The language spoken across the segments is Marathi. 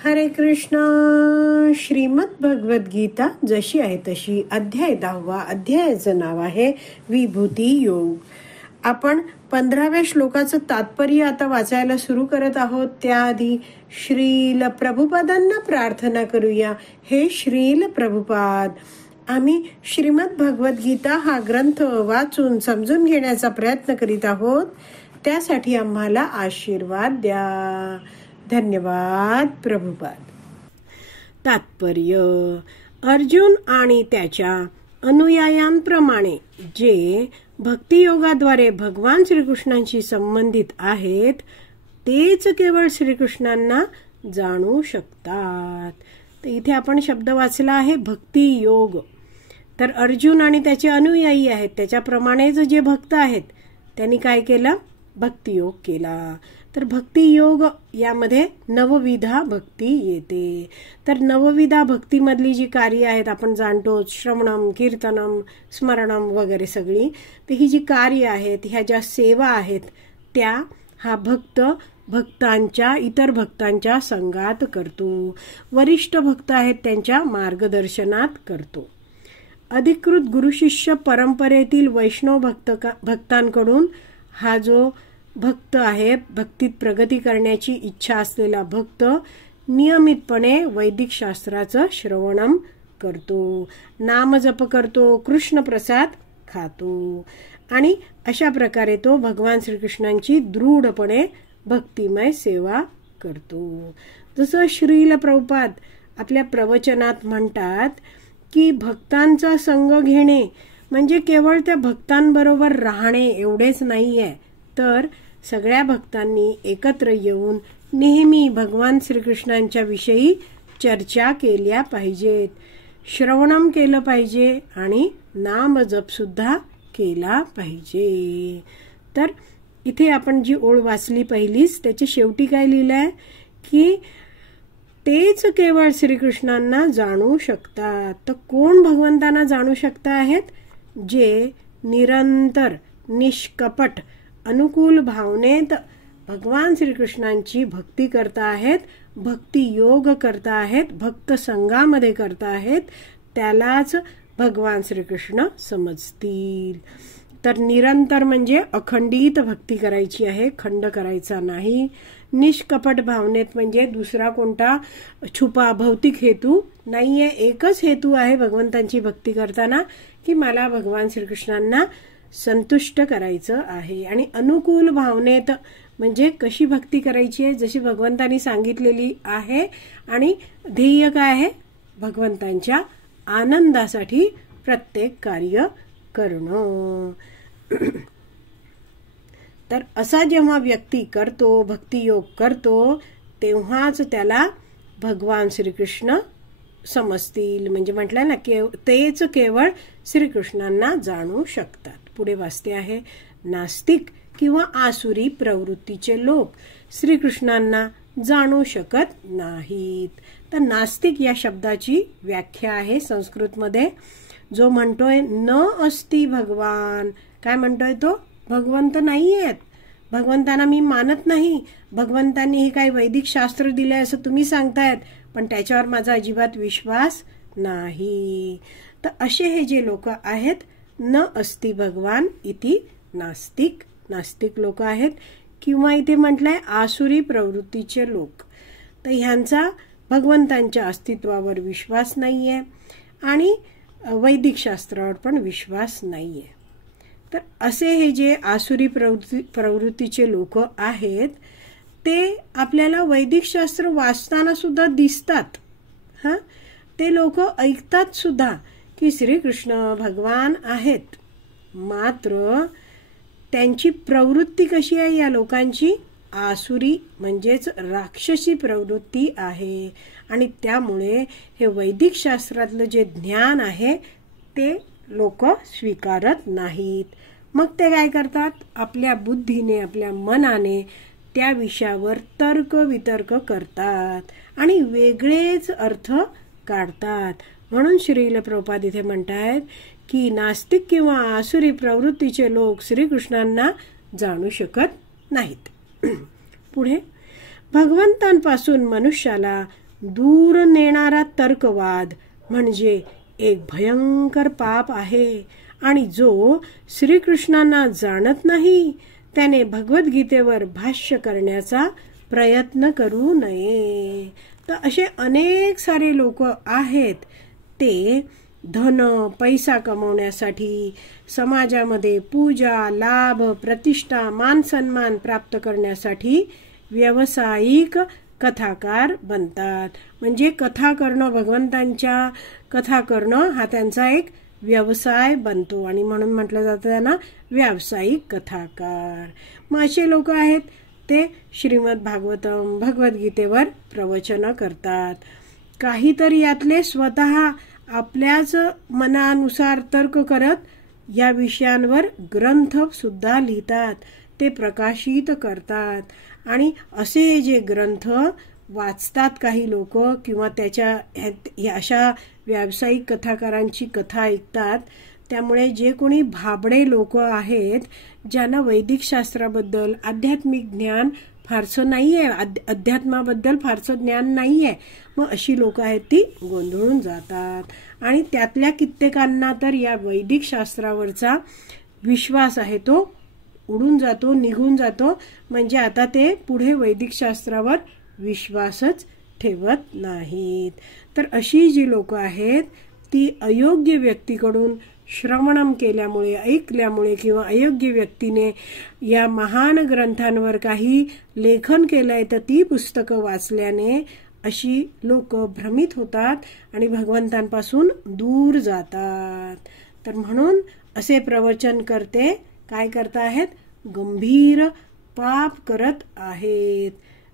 हरे कृष्ण. श्रीमद भगवद गीता जशी आहे तशी, अध्याय 10. अध्यायाचं नाव आहे विभूती योग. आपण 15व्या श्लोकाचं तात्पर्य आता वाचायला सुरू करत आहोत. त्याआधी श्रील प्रभुपादांना प्रार्थना करूया. हे श्रील प्रभुपाद, आम्ही श्रीमद भगवद गीता हा ग्रंथ वाचून समजून घेण्याचा प्रयत्न करीत आहोत. त्यासाठी आम्हाला आशीर्वाद द्या. धन्यवाद प्रभुपाद. तात्पर्य: अर्जुन आणि त्याच्या अनुयायांप्रमाणे जे भक्तियोगाद्वारे भगवान श्रीकृष्णांशी संबंधित आहेत तेच केवळ श्रीकृष्णांना जाणू शकतात. तर इथे आपण शब्द वाचला आहे भक्तियोग. तर अर्जुन आणि त्याचे अनुयायी आहेत, त्याच्याप्रमाणेच जे भक्त आहेत त्यांनी काय केलं? भक्तियोग केला. तर भक्तियोग यामध्ये नवविधा भक्ती येते. तर नवविधा भक्तीमधली जी कार्य आहेत आपण जाणतो, श्रवणम, कीर्तनम, स्मरणम वगैरे सगळी. तर ही जी कार्य आहेत, ह्या ज्या सेवा आहेत त्या हा भक्त भक्तांच्या, इतर भक्तांच्या संगात करतो. वरिष्ठ भक्त आहेत त्यांच्या मार्गदर्शनात करतो. अधिकृत गुरुशिष्य परंपरेतील वैष्णव भक्तांकडून हा जो भक्त आहे, भक्तीत प्रगती करण्याची इच्छा असलेला भक्त नियमितपणे वैदिक शास्त्राचं श्रवणम करतो, नामजप करतो, कृष्ण प्रसाद खातो आणि अशा प्रकारे तो भगवान श्रीकृष्णांची दृढपणे भक्तिमय सेवा करतो. जसं श्रील प्रभुपाद आपल्या प्रवचनात म्हणतात की भक्तांचा संग घेणे म्हणजे केवळ त्या भक्तांबरोबर राहणे एवढेच नाहीये, तर सगळ्या भक्तांनी एकत्र येऊन नेहमी भगवान श्रीकृष्णांच्या विषयी चर्चा केल्या पाहिजेत, श्रवणम केलं पाहिजे आणि नामजप सुद्धा केला पाहिजे. तर इथे आपण जी ओळ वाचली पहिलीच, त्याच्या शेवटी काय लिहिलंय की तेच केवळ श्रीकृष्णांना जाणू शकतात. तर कोण भगवंतांना जाणू शकता आहेत? जे निरंतर निष्कपट अनुकूल भावनेत भगवान श्रीकृष्णांची भक्ती करता आहेत, भक्ती योग करता आहेत, भक्त संघामध्ये करता आहेत, त्यालाच भगवान श्रीकृष्ण समजतील. तर निरंतर म्हणजे अखंडित भक्ती करायची आहे, खंड करायचा नाही. निष्कपट भावनेत म्हणजे दुसरा कोणता छुपा भौतिक हेतू नाहीये. एकच हेतू आहे भगवंतांची भक्ती करताना की मला भगवान श्रीकृष्णांना संतुष्ट करायचं आहे. आणि अनुकूल भावनेत म्हणजे कशी भक्ती करायची आहे, जशी भगवंतांनी सांगितलेली आहे. आणि ध्येय काय आहे? भगवंतांच्या आनंदासाठी प्रत्येक कार्य करणं. तर असा जेव्हा व्यक्ती करतो, भक्तियोग करतो, तेव्हाच त्याला भगवान श्रीकृष्ण समजतील. म्हणजे म्हटलं ना, तेच केवळ श्रीकृष्णांना जाणू शकतात. पुढे वाचते आहे, नास्तिक किंवा आसुरी प्रवृत्तीचे लोक श्रीकृष्णांना जाणू शकत नाहीत. तर नास्तिक या शब्दाची व्याख्या आहे संस्कृतमध्ये. जो म्हणतोय न अस्ति भगवान, काय म्हणतोय तो? भगवंत नाही आहेत, भगवंतांना मी मानत नाही, भगवंतांनी हे काही वैदिक शास्त्र दिलंय असं तुम्ही सांगतायत, पण त्याच्यावर माझा अजिबात विश्वास नाही. तर असे हे जे लोक आहेत, न अस्ति भगवान इति नास्तिक, नास्तिक लोक आहेत. किंवा इथे म्हटलंय आसुरी प्रवृत्तीचे लोक. तर ह्यांचा भगवंतांच्या अस्तित्वावर विश्वास नाहीये आणि वैदिक शास्त्रावर पण विश्वास नाहीये. तर असे हे जे आसुरी प्रवृत्तीचे लोक आहेत ते आपल्याला वैदिक शास्त्र वाचताना सुद्धा दिसतात. ते लोक ऐकतात सुद्धा की श्रीकृष्ण भगवान आहेत, मात्र त्यांची प्रवृत्ती कशी आहे? या लोकांची आसुरी म्हणजेच राक्षसी प्रवृत्ती आहे. आणि त्यामुळे हे वैदिक शास्त्रातलं जे ज्ञान आहे ते लोक स्वीकारत नाहीत. मग ते काय करतात? आपल्या बुद्धीने, आपल्या मनाने त्या विषयावर तर्क वितर्क करतात आणि वेगळेच अर्थ काढतात. म्हणून श्रील प्रभुपाद इथे म्हणतायत की नास्तिक किंवा आसुरी प्रवृत्तीचे लोक श्रीकृष्णांना जाणू शकत नाहीत. पुढे भगवंतांपासून मनुष्याला दूर नेणारा तर्कवाद म्हणजे एक भयंकर पाप आहे आणि जो श्रीकृष्णांना जाणत नाही त्याने भगवद्गीतेवर भाष्य करण्याचा प्रयत्न करू नये. तर असे अनेक सारे लोक आहेत, ते धन पैसा कमवण्यासाठी, समाजामध्ये पूजा लाभ प्रतिष्ठा मान सन्मान प्राप्त करण्यासाठी व्यावसायिक कथाकार बनतात. म्हणजे कथा करणं, भगवंतांच्या कथा करणं हा त्यांचा एक व्यवसाय बनतो आणि म्हणून म्हटलं जातं त्यांना व्यावसायिक कथाकार. मग असे लोक आहेत, ते श्रीमद भागवतम भगवद्गीतेवर प्रवचन करतात. काहीतरी यातले स्वतः आपल्याच मनानुसार तर्क करत या विषयांवर ग्रंथ सुद्धा लिहितात, ते प्रकाशित करतात. आणि असे जे ग्रंथ वाचतात काही लोक किंवा त्याच्या अशा व्यावसायिक कथाकारांची कथा ऐकतात, त्यामुळे जे कोणी भाबडे लोक आहेत, ज्यांना वैदिक शास्त्राबद्दल आध्यात्मिक ज्ञान फारसं नाहीये, अध्यात्माबद्दल फारसं ज्ञान नाहीये, मग अशी लोक आहेत ती गोंधळून जातात. आणि त्यातल्या कित्येकांना तर या वैदिक शास्त्रावरचा विश्वास आहे तो उडून जातो, निघून जातो. म्हणजे आता ते पुढे वैदिक शास्त्रावर विश्वासच ठेवत नाहीत. तर अशी जी लोक आहेत ती अयोग्य व्यक्तीकडून श्रवणम केल्यामुळे, ऐकल्यामुळे किंवा अयोग्य व्यक्तीने या महान ग्रंथांवर काही लेखन केलंय तर ती पुस्तकं वाचल्याने अशी लोक भ्रमित होतात आणि भगवंतांपासून दूर जातात. तर म्हणून असे प्रवचन करते काय करत आहेत, गंभीर पाप करत आहेत.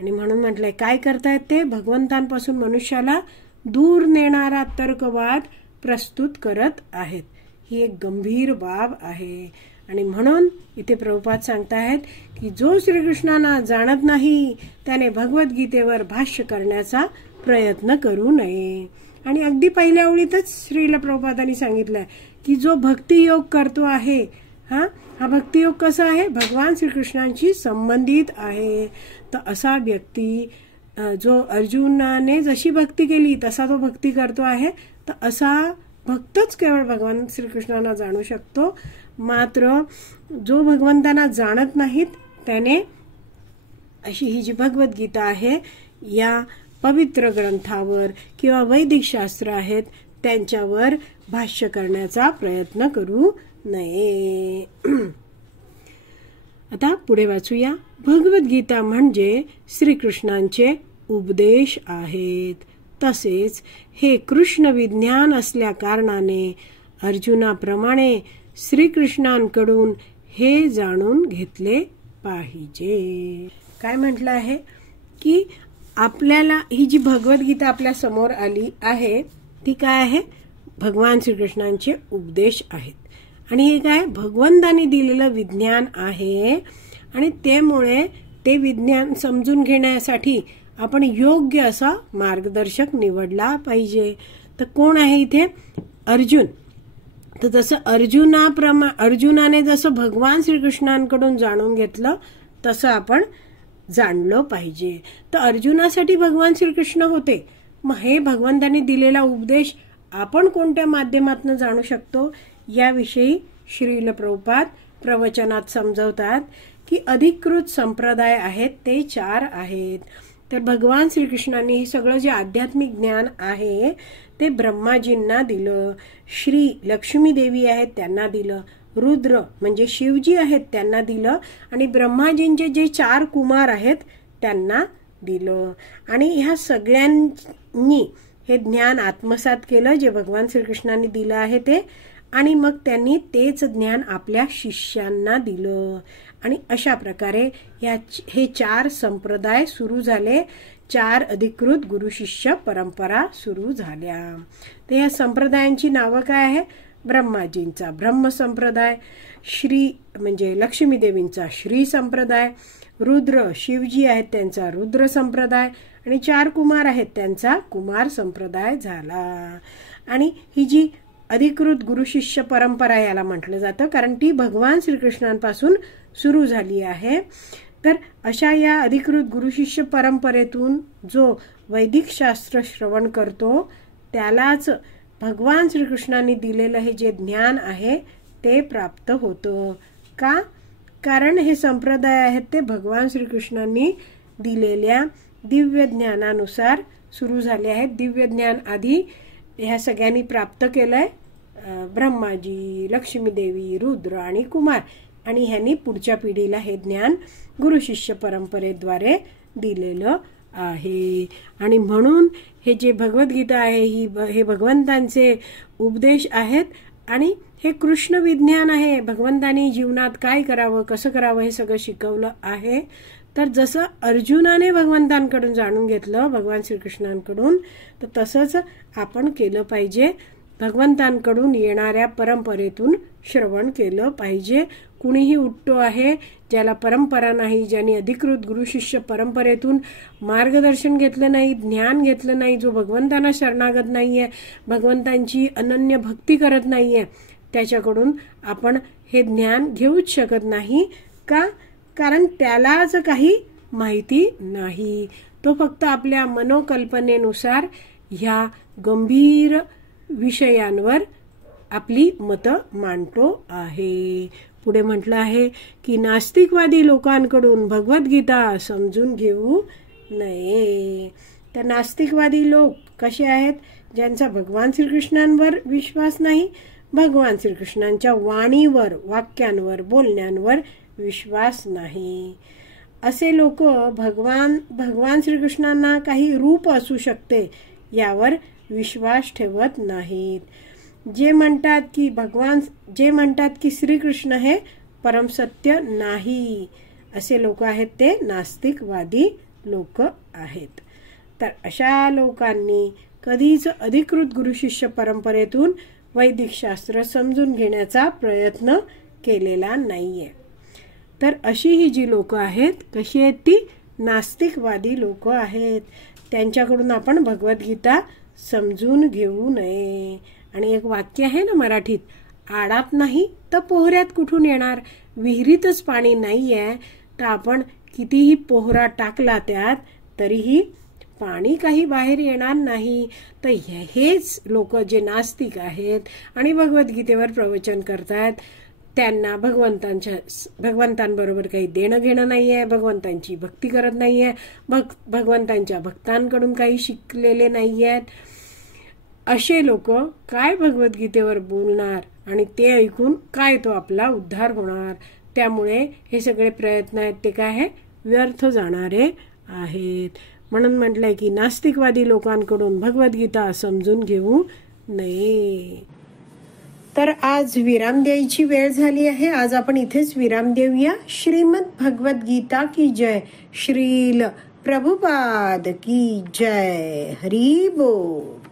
आणि म्हणून म्हटलंय काय करतायत ते, भगवंतांपासून मनुष्याला दूर नेणारा तर्कवाद प्रस्तुत करत आहेत. ही एक गंभीर बाब आहे. आणि म्हणून इथे प्रभुपाद सांगतायत की जो श्रीकृष्णांना जाणत नाही त्याने भगवद्गीतेवर भाष्य करण्याचा प्रयत्न करू नये. आणि अगदी पहिल्या ओळीतच श्रील प्रभुपादांनी सांगितलंय की जो भक्तियोग करतो आहे, हा भक्तियोग कसा आहे, भगवान श्रीकृष्णांशी संबंधित आहे. तर असा व्यक्ती जो अर्जुनाने जशी भक्ती केली तसा तो भक्ती करतो आहे, तर असा भक्तच केवळ भगवान श्रीकृष्णांना जाणू शकतो. मात्र जो भगवंतांना जाणत नाहीत त्याने अशी ही जी भगवद्गीता आहे या पवित्र ग्रंथावर किंवा वैदिक शास्त्र आहेत त्यांच्यावर भाष्य करण्याचा प्रयत्न करू नये. आता पुढे वाचूया. भगवद्गीता म्हणजे श्रीकृष्णांचे उपदेश आहेत. तसेच हे कृष्ण विज्ञान असल्या कारणाने अर्जुनाप्रमाणे श्रीकृष्णांकडून हे जाणून घेतले पाहिजे. काय म्हटलं आहे की आपल्याला ही जी भगवद्गीता आपल्या समोर आली आहे ती काय आहे, भगवान श्रीकृष्णांचे उपदेश आहेत. आणि हे काय भगवंतांनी दिलेलं विज्ञान आहे. आणि त्यामुळे ते विज्ञान समजून घेण्यासाठी आपण योग्य असा मार्गदर्शक निवडला पाहिजे. तर कोण आहे इथे, अर्जुन. तर तसं अर्जुनाने जसं भगवान श्रीकृष्णांकडून जाणून घेतलं तसं आपण जाणलं पाहिजे. तर अर्जुनासाठी भगवान श्रीकृष्ण होते. मग हे भगवंतांनी दिलेला उपदेश आपण कोणत्या माध्यमातून जाणू शकतो याविषयी श्रील प्रभुपाद प्रवचनात समजवतात की अधिकृत संप्रदाय आहेत ते 4 आहेत. तर भगवान श्रीकृष्णांनी हे सगळं जे आध्यात्मिक ज्ञान आहे ते ब्रह्माजींना दिलं, श्री लक्ष्मी देवी आहेत त्यांना दिलं, रुद्र म्हणजे शिवजी आहेत त्यांना दिलं, आणि ब्रह्माजींचे जे 4 कुमार आहेत त्यांना दिलं. आणि ह्या सगळ्यांनी हे ज्ञान आत्मसात केलं जे भगवान श्रीकृष्णांनी दिलं आहे ते. आणि मग त्यांनी तेच ज्ञान आपल्या शिष्यांना दिलं. आणि अशा प्रकारे हे 4 संप्रदाय सुरू झाले. 4 अधिकृत गुरु शिष्य परंपरा सुरू झाल्या. तर या संप्रदायांची नावं काय आहे, ब्रह्माजींचा ब्रह्म संप्रदाय, श्री म्हणजे लक्ष्मी देवींचा श्री संप्रदाय, रुद्र शिवजी आहेत त्यांचा रुद्र संप्रदाय, आणि 4 कुमार आहेत त्यांचा कुमार संप्रदाय झाला. आणि ही जी अधिकृत गुरु शिष्य परंपरा याला म्हटलं जातं कारण ती भगवान श्रीकृष्णांपासून सुरू झाली आहे. तर अशा या अधिकृत गुरुशिष्य परंपरेतून जो वैदिक शास्त्र श्रवण करतो त्यालाच भगवान श्रीकृष्णांनी दिलेलं हे जे ज्ञान आहे ते प्राप्त होतं. का? कारण हे संप्रदाय आहेत ते भगवान श्रीकृष्णांनी दिलेल्या दिव्य ज्ञानानुसार सुरू झाले आहेत. दिव्य ज्ञान आधी ह्या सगळ्यांनी प्राप्त केलंय, ब्रह्माजी, लक्ष्मी देवी, रुद्र आणि कुमार, आणि ह्यांनी पुढच्या पिढीला हे ज्ञान गुरुशिष्य परंपरेद्वारे दिलेलं आहे. आणि म्हणून हे जे भगवद्गीता आहे हे भगवंतांचे उपदेश आहेत आणि हे कृष्ण विज्ञान आहे. भगवंतांनी जीवनात काय करावं, कसं करावं हे सगळं शिकवलं आहे. तर जसं अर्जुनाने भगवंतांकडून जाणून घेतलं भगवान श्रीकृष्णांकडून, तर तसंच आपण केलं पाहिजे. भगवंतांकडून येणाऱ्या परंपरेतून श्रवण केलं पाहिजे. कुणीही उठतो आहे ज्याला परंपरा नाही, ज्यांनी अधिकृत गुरुशिष्य परंपरेतून मार्गदर्शन घेतलं नाही, ज्ञान घेतलं नाही, जो भगवंतांना शरणागत नाहीये, भगवंतांची अनन्य भक्ती करत नाहीये, त्याच्याकडून आपण हे ज्ञान घेऊच शकत नाही. का? कारण त्यालाच काही माहिती नाही. तो फक्त आपल्या मनोकल्पनेनुसार ह्या गंभीर विषयांवर आपली मतं मांडतो आहे. पुढे म्हटलं आहे की नास्तिकवादी लोकांकडून भगवद्गीता समजून घेऊ नये. तर नास्तिकवादी लोक कसे आहेत? ज्यांचा भगवान श्रीकृष्णांवर विश्वास नाही, भगवान श्रीकृष्णांच्या वाणीवर, वाक्यांवर, बोलण्यांवर विश्वास नाही. असे लोक भगवान श्रीकृष्णांना काही रूप असू शकते यावर विश्वास ठेवत नाहीत. जे म्हणतात की श्रीकृष्ण हे परमसत्य नाही, असे लोक आहेत ते नास्तिकवादी लोक आहेत. तर अशा लोकांनी कधीच अधिकृत गुरुशिष्य परंपरेतून वैदिक शास्त्र समजून घेण्याचा प्रयत्न केलेला नाहीये. तर अशी ही जी लोक आहेत, कशी आहेत ती? नास्तिकवादी लोक आहेत. त्यांच्याकडून आपण भगवद्गीता समजून घेऊ नये. आणि एक वाक्य आहे ना मराठीत, आडात नाही तर पोहऱ्यात कुठून येणार? विहिरीतच पाणी नाहीये तर आपण कितीही पोहरा टाकला त्यात तरीही पाणी काही बाहेर येणार नाही. तर हेच लोक जे नास्तिक आहेत आणि भगवद्गीतेवर प्रवचन करतात, त्यांना भगवंतांबरोबर काही देणं घेणं नाहीये, भगवंतांची भक्ती करत नाहीये, भगवंतांच्या भक्तांकडून काही शिकलेले नाहीयेत, असे लोक काय भगवद्गीतेवर बोलणार आणि ते ऐकून काय तो आपला उद्धार होणार? त्यामुळे हे सगळे प्रयत्न आहेत ते काय आहे? व्यर्थ जाणारे आहेत. म्हणून म्हटलंय की नास्तिकवादी लोकांकडून भगवद्गीता समजून घेऊ नये. तर आज विराम द्यायची वेळ झाली आहे. आज आपण इथेच विराम देऊया. श्रीमद भगवद्गीता की जय. श्रील प्रभुपाद की जय. हरी बोल.